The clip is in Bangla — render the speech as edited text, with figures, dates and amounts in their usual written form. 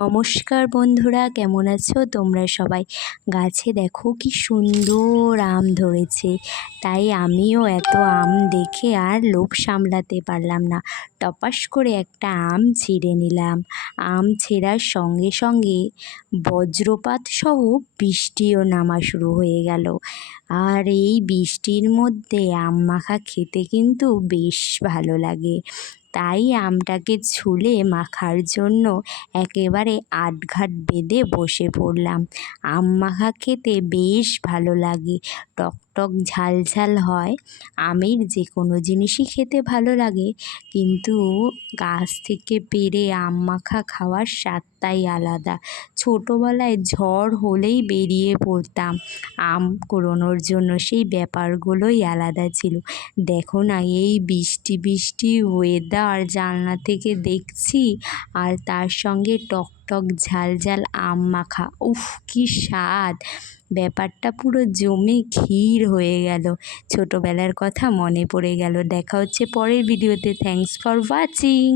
নমস্কার বন্ধুরা, কেমন আছো তোমরা সবাই? গাছে দেখো কি সুন্দর আম ধরেছে। তাই আমিও এত আম দেখে আর লোভ সামলাতে পারলাম না, টপাস করে একটা আম ছিঁড়ে নিলাম। আম ছেঁড়ার সঙ্গে সঙ্গে বজ্রপাত সহ বৃষ্টিও নামা শুরু হয়ে গেল। আর এই বৃষ্টির মধ্যে আম মাখা খেতে কিন্তু বেশ ভালো লাগে। তাই আমটাকে ছুলে মাখার জন্য একেবারে আটঘাট বেঁধে বসে পড়লাম। আম মাখা খেতে বেশ ভালো লাগে, টক টক ঝাল ঝাল হয়। আমের যে কোনো জিনিসই খেতে ভালো লাগে, কিন্তু গাছ থেকে পেড়ে আম মাখা খাওয়ার স্বাদটাই আলাদা। ছোটোবেলায় ঝড় হলেই বেরিয়ে পড়তাম আম কুড়োনোর জন্য, সেই ব্যাপারগুলোই আলাদা ছিল। দেখো না, এই বৃষ্টি বৃষ্টি ওয়েদার, জানলা থেকে দেখছি আর তার সঙ্গে টক টক ঝাল ঝাল আম মাখা, উফ কি স্বাদ! ব্যাপারটা পুরো জমে ক্ষীর হয়ে গেল। ছোটোবেলার কথা মনে পড়ে গেল। দেখা হচ্ছে পরের ভিডিওতে। Thanks for watching.